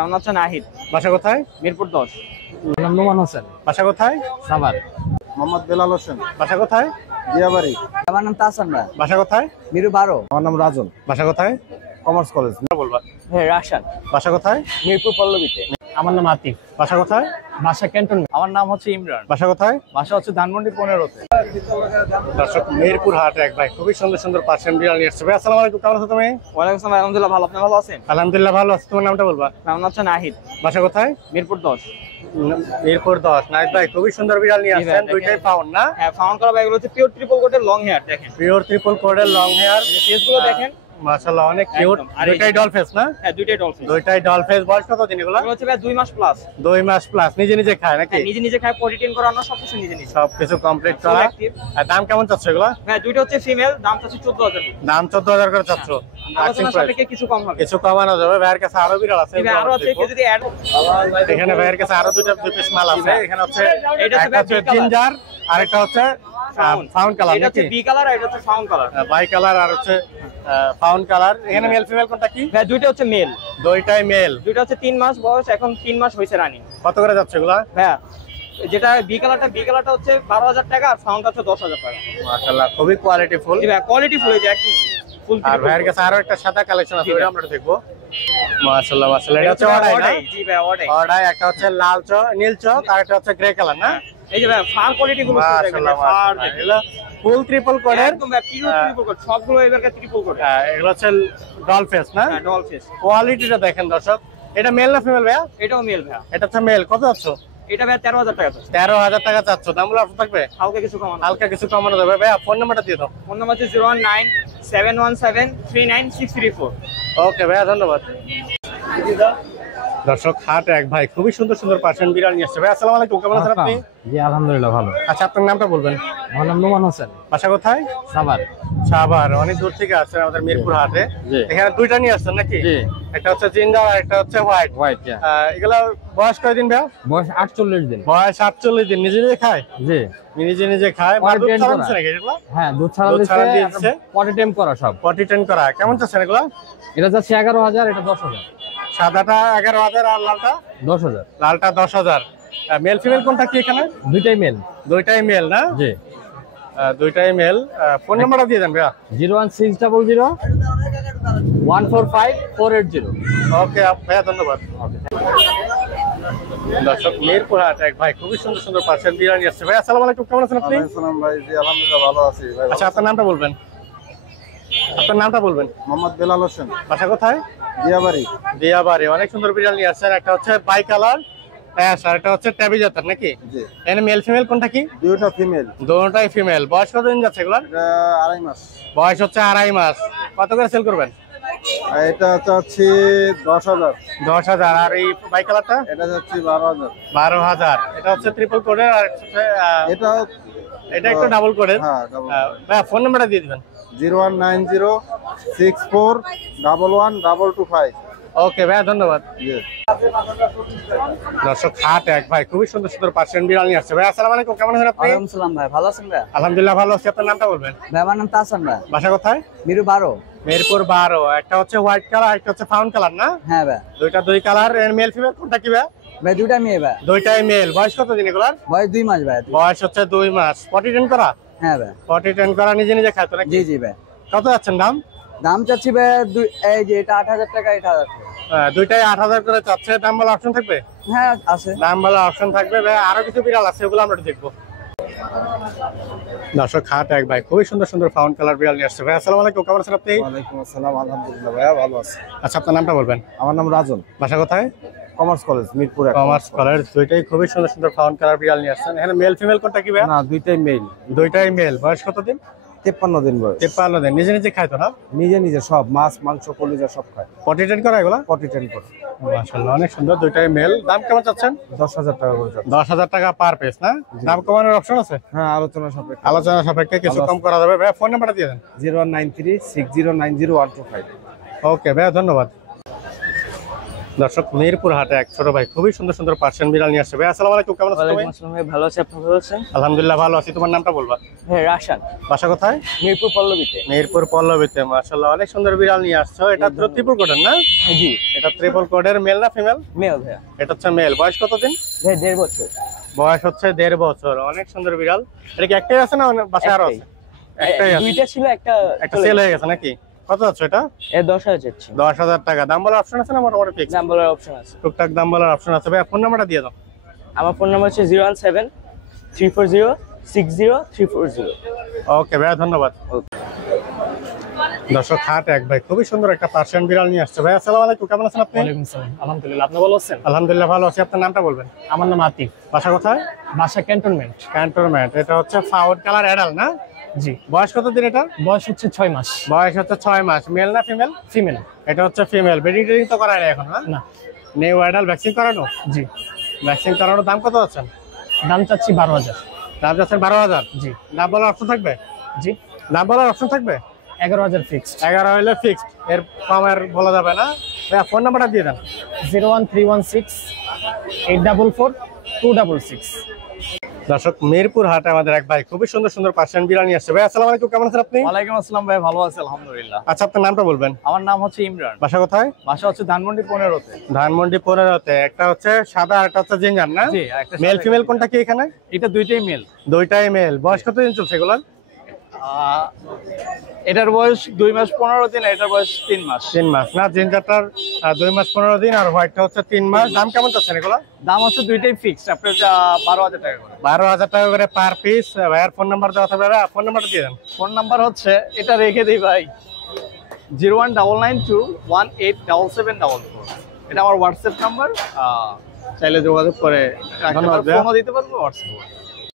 নাম হচ্ছে নাহিদ। বাসা কোথায়? মিরপুর 10। নাম নোমান হোসেন। বাসা কোথায়? সাভার। মোহাম্মদ বেলাল হোসেন। বাসা কোথায়? দিয়াবাড়ি। আমার নাম তাহসান ভাই। বাসা কোথায়? মিরু 12। আমার নাম রাজন। বাসা কোথায়? Commerce college. বলবা। হ্যাঁ, রাশাদ। বাসা কোথায়? মিরপুর পল্লবীতে। আমার নাম আতিফ। বাসা কোথায়? বাসা ক্যান্টনমেন্ট। আমার নাম হচ্ছে ইমরান। বাসা কোথায়? বাসা হচ্ছে ধানমন্ডি 15-তে। দর্শক, মিরপুর হাট এক ভাই খুবই সুন্দর সুন্দর পার্সিয়ান বিড়াল নিয়ে আসছে। ভাই আসসালামু আলাইকুম, কেমন আছো তুমি? ওয়ালাইকুম আসসালাম, আলহামদুলিল্লাহ ভালো। আপনি ভালো আছেন? আলহামদুলিল্লাহ ভালো আছি। তোমার নামটা বলবা। নাম হচ্ছে নাহিদ। বাসা কোথায়? মিরপুর 10। মিরপুর 10। নাইস ভাই, খুবই সুন্দর বিড়াল নিয়ে আসছেন। দেখেন। দুইটাই পাউন্ড না? হ্যাঁ, ফাউন্ড করা ভাই, এগুলো হচ্ছে পিওর ট্রিপল কোটের লং হেয়ার। দেখেন পিওর ট্রিপল কোডের লং হেয়ার। ফেসগুলো দেখেন, মাশাআল্লাহ অনেক কিউট। একদম। আর এই দুইটাই যে- ডল ফেস না? হ্যাঁ দুইটাই ডলফিন। দুইটাই ডল ফেস। বয়স কত দিন এগুলা? এগুলো হচ্ছে ভাই 2 মাস প্লাস। 2 মাস প্লাস। নিজে নিজে খায় নাকি? নিজে নিজে খায়, পটি টেন করানো, সবকিছু নিজে নিজে। সবকিছু কমপ্লিট করা। Full active। আর দাম কেমন চাচ্ছ এগুলা? হ্যাঁ, দুইটা হচ্ছে ফিমেল, দাম হচ্ছে 14,000। দাম 14,000 করে চাচ্ছ। আলোচনা সাপেক্ষে কিছু কম হবে। কিছু কমানো যাবে। ভাইয়ের কাছে আরো বিড়াল আছে। এবার আরো আছে, কেউ যদি অ্যাড। এখানে ভাইয়ের কাছে আরো দুই পিস মাল আছে। এখানে হচ্ছে এটা হচ্ছে একটা হচ্ছে big color। জিঞ্জার আর একটা হচ্ছে ফাউন্ড কালার এটা হচ্ছে নাকি? বি কালার আর এটা হচ্ছে ফাউন্ড কালার। বাই কালার আর হচ্ছে ফাউন্ড কালার। এখানে মেল ফিমেল কোনটা কি? ভাই দুইটা হচ্ছে মেল, দুইটাই মেল। দুইটা হচ্ছে 3 মাস বয়স, এখন 3 মাস হয়েছে রানিং। কত করে যাচ্ছে এগুলা? হ্যাঁ, যেটা বি কালারটা হচ্ছে 12,000 টাকা আর ফাউন্ডটা হচ্ছে 10,000 টাকা। মাশাআল্লাহ খুবই কোয়ালিটি ফুল। জি ভাই, কোয়ালিটি ফুল, এই যে একদম ফুল। আর ভাইয়ের কাছে আরো একটা সাদা কালেকশন আছে, ওটা আমরা দেখবো। মাশাআল্লাহ মাশাআল্লাহ। এটা হচ্ছে অর্ডাই না? জি ভাই, অর্ডাই। অর্ডাই। একটা হচ্ছে লাল চক, নীল চক আর একটা হচ্ছে গ্রে কালার না? এই যে ভাই ফার কোয়ালিটি গুলো দেখেন, মাশাআল্লাহ ফার মাশাআল্লাহ। এগুলো ফুল ট্রিপল কোডের। একদম ভাই পিওর ট্রিপল কোড, সবগুলো এবারকার ট্রিপল কোড। এগুলো হচ্ছে ডল ফেস না? হ্যাঁ, ডল ফেস। কোয়ালিটিটা দেখেন দর্শক। এটা মেল না ফিমেল ভাইয়া? এটাও মেল ভাই। এটা হচ্ছে মেল। কত যাচ্ছ? এটা ভাই 13,000 টাকা আছে। 13,000 টাকা চাচ্ছ। দামগুলো অফার থাকবে? হালকা কিছু কমানো। হালকা কিছু কমানো যাবে। ভাইয়া ফোন নাম্বারটা দিয়ে দাও। ফোন নাম্বার হচ্ছে 019-717-39634। ওকে ভাইয়া, ধন্যবাদ। দর্শক, হাট এক ভাই খুবই সুন্দর সুন্দর পার্সিয়ান বিড়াল নিয়ে আসছে। ভাই আসসালামু আলাইকুম, কেমন আছেন আপনি? জি আলহামদুলিল্লাহ ভালো। আচ্ছা, আপনার নামটা বলবেন। আমার নাম নোমান হোসেন। বাসা কোথায়? সাভার। সাভার। অনেক দূর থেকে আসছেন আমাদের মিরপুর হাটে। জি। এখানে দুইটা নিয়ে আসছেন নাকি? জি। একটা হচ্ছে জিঞ্জার আর একটা হচ্ছে হোয়াইট। হোয়াইট। এগুলা বয়স কয়দিন ভাইয়া? বয়স 48 দিন। বয়স 48 দিন। নিজে নিজে খায়? জি। নিজে নিজে খায়। পরে দুধ টেন ছাড়া করা। দিচ্ছে নাকি এগুলা? হ্যাঁ, দুধ ছাড়া দুধ ছাড়া দিয়ে দিচ্ছে, দিচ্ছে। পটি টেম করা সব। পটি টেন করা। কেমন চাচ্ছেন এগুলা? এটা যাচ্ছে 11,000, এটা 10,000। সাদাটা 11,000 আর লালটা? 10,000। লালটা 10,000। মেল ফিমেল কোনটা কি এখানে? দুইটাই মেল। দুইটাই মেল না? জি। দুইটাই মেল। ফোন নাম্বারটা দিয়ে দেন ভাইয়া। 01600145480। ওকে ভাইয়া, ধন্যবাদ। দর্শক, মিরপুর হাট এক ভাই খুবই সুন্দর সুন্দর পার্সিয়ান বিড়াল নিয়ে আসছে। ভাই আসসালামু আলাইকুম, কেমন আছেন আপনি? আসসালাম ভাই। জি আলহামদুলিল্লাহ ভালো আছি ভাই। আচ্ছা, আপনার নামটা বলবেন। আপনার নামটা বলবেন। মোহাম্মদ বেলাল হোসেন। বাসা কোথায়? দিয়াবাড়ি। দিয়াবাড়ি। অনেক সুন্দর বিড়াল নিয়ে আসছেন। একটা হচ্ছে বাই কালার আর একটা হচ্ছে ট্যাবি জাতের নাকি? জি। এখানে মেল ফিমেল কোনটা কি? দুইটা ফিমেল। দুটোটাই ফিমেল। বয়স কতদিন যাচ্ছে এগুলার? এটা 2.5 মাস। বয়স হচ্ছে 2.5 মাস। কত করে সেল করবেন? আর এটা চাচ্ছি 10,000। 10,000। আর এই বাই কালারটা? এটা চাচ্ছি 12,000। 12,000। এটা হচ্ছে ট্রিপল কোডের আর হচ্ছে এটা এটা একটু ডাবল কোডের। হ্যাঁ ডাবল। ভাইয়া ফোন নাম্বারটা দিয়ে দিবেন। 01906411225। ওকে ভাইয়া, ধন্যবাদ। জি। দর্শক, হাট এক ভাই খুবই সুন্দর সুন্দর পার্সিয়ান বিড়াল নিয়ে আসছে। ভাই আসসালামু আলাইকুম, কেমন আছেন আপনি? ওয়ালাইকুম সালাম ভাই, ভালো আছেন ভাই? আলহামদুলিল্লাহ ভালো আছি। আপনার নামটা বলবেন। ভাই আমার নাম তাহসান ভাই। বাসা কোথায়? মিরু 12। মিরপুর 12। একটা হচ্ছে হোয়াইট কালার, একটা হচ্ছে ফাউন্ড কালার না? হ্যাঁ ভাই। দুই কালার। এর মেল ফিমেল কোনটা কি ভাই? ভাই দুইটা মেয়ে ভাই। দুইটাই মেল। বয়স কত দিন এগুলার? বয়স 2 মাস ভাই। বয়স হচ্ছে 2 মাস। পটি টেন করা? হ্যাঁ ভাই। পটি টেন করা, নিজে নিজে খায় তো নাকি? জি জি ভাই। কত যাচ্ছেন দাম? দাম চাচ্ছি ভাই এই যে এটা 8,000 টাকা, এটা 8,000 টাকা। দুইটাই 8,000 করে চাচ্ছে। দাম বলা অপশন থাকবে? হ্যাঁ আছে। দাম বলা অপশন থাকবে। ভাই আরো কিছু বিড়াল আছে, ওগুলো আমরা একটু দেখবো। দর্শক, হাট এক ভাই খুবই সুন্দর সুন্দর ফাউন্ড কালার বিড়াল নিয়ে আসছে। ভাই আসসালামু আলাইকুম, কেমন আছেন আপনি? ওয়ালাইকুম আসসালাম। আলহামদুলিল্লাহ ভাইয়া ভালো আছি। আচ্ছা, আপনার নামটা বলবেন। আমার নাম রাজন। বাসা কোথায়? Commerce college Mirpur 1। Commerce colour. দুইটাই খুবই সুন্দর সুন্দর ফাউন্ড কালার বিড়াল নিয়ে আসছেন। এখানে মেল ফিমেল কোনটা কি ভাই? না দুইটাই মেল। দুইটাই মেল। বয়স কতদিন? 53 দিন বয়স। 53 দিন। নিজে নিজে খায় তো না? নিজে নিজে সব মাছ মাংস কলিজা সব খায়। পটি টেন করা এগুলা? পটি টেন করে। মাশাআল্লাহ, অনেক সুন্দর। দুইটাই মেল। দাম কেমন চাচ্ছেন? 10,000 টাকা করে যাচ্ছে। 10,000 টাকা পার পিস না? দাম কমানোর অপশন আছে? হ্যাঁ আলোচনা সাপেক্ষে। আলোচনা সাপেক্ষে কিছু কম করা যাবে। ভাই ফোন নাম্বারটা দিয়ে দেন। 019360900125। ওকে ভাই, ধন্যবাদ। দর্শক মিরপুর হাটে এক ছোট ভাই খুবই সুন্দর সুন্দর পার্সিয়ান বিড়াল নিয়ে আসছে ভাই। আসসালামু আলাইকুম, কেমন আছো তুমি? ওয়ালাইকুম আসসালাম ভাই, ভালো আছি, আপনি ভালো আছেন? আলহামদুলিল্লাহ ভালো আছি। তোমার নামটা বলবা? ভাই রাশান, বাসা কোথায়? মিরপুর পল্লবীতে। মিরপুর পল্লবীতে। মাশাআল্লাহ অনেক সুন্দর বিড়াল নিয়ে আসছো। এটা তো ট্রিপল কোডের না? জি, এটা ট্রিপল কোডের, মেল না ফিমেল? মেল ভাইয়া। এটা হচ্ছে মেল। বয়স কতদিন? ভাই 1.5 বছর। বয়স হচ্ছে 1.5 বছর। অনেক সুন্দর বিড়াল। এটা কি একটাই আছে না বাসায় আরো আছে? একটাই আছে। দুইটা ছিল, একটা সেল হয়ে গেছে নাকি? কত আছে এটা? 10,000 যাচ্ছে। 10,000 টাকা। দাম বলার অপশন আছে না মোটামুটি ফিক্স? নাম বলার অপশন আছে। টুকটাক দাম বলার অপশন আছে ভাই। ফোন নাম্বারটা দিয়ে দাও। আমার ফোন নাম্বার হচ্ছে 017-340-60340। ওকে ভাই, ধন্যবাদ। দর্শক হাট এক ভাই খুবই সুন্দর একটা পার্সিয়ান বিড়াল নিয়ে আসছে ভাই। আসসালামু আলাইকুম, কেমন আছেন আপনি? ওয়ালাইকুম আসসালাম, আলহামদুলিল্লাহ, আপনি ভালো আছেন? আলহামদুলিল্লাহ ভালো আছি। আপনার নামটা বলবেন? আমার নাম আতিফ, বাসা কোথায়? বাসা ক্যান্টনমেন্ট। ক্যান্টনমেন্ট। এটা হচ্ছে ফাউড কালার অ্যাডাল না? জি, বয়স কত দিন এটা? বয়স হচ্ছে 6 মাস। বয়স হচ্ছে 6 মাস। মেল না ফিমেল? ফিমেল। এটা হচ্ছে ফিমেল। ব্রিডিং ট্রেনিং তো করায় না এখন? না না। নিউ অ্যাডাল ভ্যাকসিন করানো? জি, ভ্যাকসিন করানোর দাম কত আছেন? দাম চাচ্ছি 12,000। দাম যাচ্ছেন 12,000। জি দাম বলার অপশন থাকবে? জি, দাম বলার অপশন থাকবে? 11,000 ফিক্সড। 11 হইলে ফিক্সড, এর কমের বলা যাবে না ভাইয়া। ফোন নাম্বারটা দিয়ে দেন। 01316-844-266। দর্শক মিরপুর হাটে আমাদের এক ভাই খুবই সুন্দর সুন্দর পার্সিয়ান বিড়াল নিয়ে আসছে ভাই। আসসালামু আলাইকুম, কেমন আছেন আপনি? ওয়ালাইকুম আসসালাম ভাই, ভালো আছি আলহামদুলিল্লাহ। আচ্ছা, আপনার নামটা বলবেন? আমার নাম হচ্ছে ইমরান। বাসা কোথায়? বাসা হচ্ছে ধানমন্ডি 15-তে। ধানমন্ডি 15-তে। একটা হচ্ছে সাদা আর একটা হচ্ছে জিঞ্জার না? জি, একটা মেল ফিমেল কোনটা কি এখানে? এটা দুইটাই মেল। দুইটাই মেল। বয়স কতদিন চলছে এগুলার? এটার বয়স 2 মাস 15 দিন, এটার বয়স 3 মাস। 3 মাস না? জিঞ্জারটার 2 মাস 15 দিন আর হোয়াইটটা হচ্ছে 3 মাস। দাম কেমন চাচ্ছেন এগুলা? দাম হচ্ছে দুইটাই ফিক্সড, আপনার 12,000 টাকা করে। 12,000 টাকা করে পার পিস। ভাইয়ার ফোন নাম্বার দেওয়া থাকবে, ফোন নাম্বারটা দিয়ে দেন। ফোন নাম্বার হচ্ছে, এটা রেখে দিই ভাই, 01992187744। এটা আমার হোয়াটসঅ্যাপ নাম্বার, চাইলে যোগাযোগ করে ধন্যবাদ। ফোনও দিতে পারবো, হোয়াটসঅ্যাপ।